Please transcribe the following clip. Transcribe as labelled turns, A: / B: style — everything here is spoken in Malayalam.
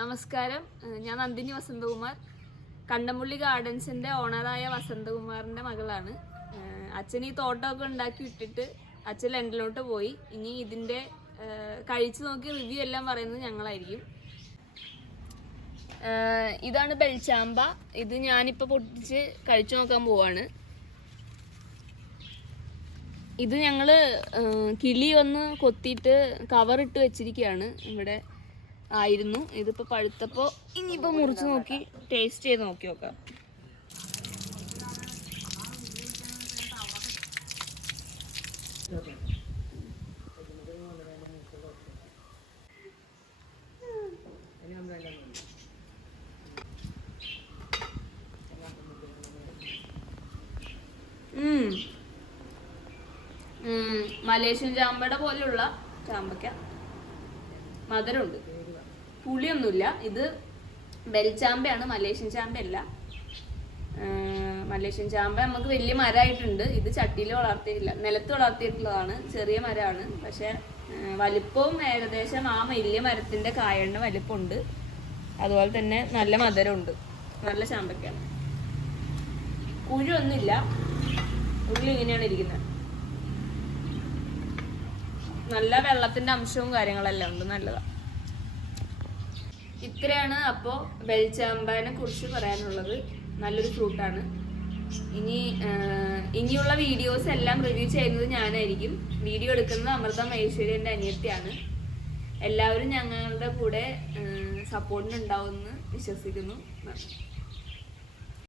A: നമസ്കാരം. ഞാൻ നന്ദിനി വസന്തകുമാർ. കണ്ടമുള്ളി ഗാർഡൻസിന്റെ ഓണറായ വസന്തകുമാറിന്റെ മകളാണ്. അച്ഛൻ ഈ തോട്ടമൊക്കെ ഉണ്ടാക്കി ഇട്ടിട്ട് അച്ഛൻ ലണ്ടനിലോട്ട് പോയി. ഇനി ഇതിന്റെ കഴിച്ചു നോക്കി റിവ്യൂ എല്ലാം പറയുന്നത് ഞങ്ങളായിരിക്കും. ഇതാണ് ബെൽച്ചാമ്പ ഇത് ഞാനിപ്പോൾ പൊട്ടിച്ച് കഴിച്ചു നോക്കാൻ പോവാണ്. ഇത് ഞങ്ങൾ കിളി ഒന്ന് കൊത്തിയിട്ട് കവറിട്ട് വെച്ചിരിക്കുകയാണ് ഇവിടെ. ആയിരുന്നു. ഇതിപ്പോ പഴുത്തപ്പോ ഇനിയിപ്പോ മുറിച്ച് നോക്കി ടേസ്റ്റ് ചെയ്ത് നോക്കി നോക്കാം. മലേഷ്യൻ ചാമ്പയുടെ പോലെയുള്ള ചാമ്പക്ക മധുരമുണ്ട്. പുളിയൊന്നുമില്ല. ഇത് ബെൽചാമ്പയാണ് മലേഷ്യൻ ചാമ്പയല്ല മലേഷ്യൻ ചാമ്പ നമുക്ക് വലിയ മരമായിട്ടുണ്ട്. ഇത് ചട്ടിയിൽ വളർത്തിയിട്ടില്ല. നിലത്ത് വളർത്തിയിട്ടുള്ളതാണ്. ചെറിയ മരമാണ്. പക്ഷെ വലിപ്പവും ഏകദേശം ആ വലിയ മരത്തിന്റെ കായണ വലിപ്പമുണ്ട്. അതുപോലെ തന്നെ നല്ല മധുരമുണ്ട്. നല്ല ചാമ്പയ്ക്കാണ് കുഴൊന്നുമില്ല ഉള്ളി ഇങ്ങനെയാണ് ഇരിക്കുന്നത്. നല്ല വെള്ളത്തിന്റെ അംശവും കാര്യങ്ങളെല്ലാം ഉണ്ട്. നല്ലതാ. ഇത്രയാണ് അപ്പോൾ വെളിച്ചാമ്പാനെ കുറിച്ച് പറയാനുള്ളത്. നല്ലൊരു ഫ്രൂട്ടാണ്. ഇനി ഇനിയുള്ള വീഡിയോസ് എല്ലാം റിവ്യൂ ചെയ്യുന്നത് ഞാനായിരിക്കും. വീഡിയോ എടുക്കുന്നത് അമൃത മഹേശ്വരിന്റെ അനിയത്തിയാണ്. എല്ലാവരും ഞങ്ങളുടെ കൂടെ സപ്പോർട്ടിനുണ്ടാവുമെന്ന് വിശ്വസിക്കുന്നു.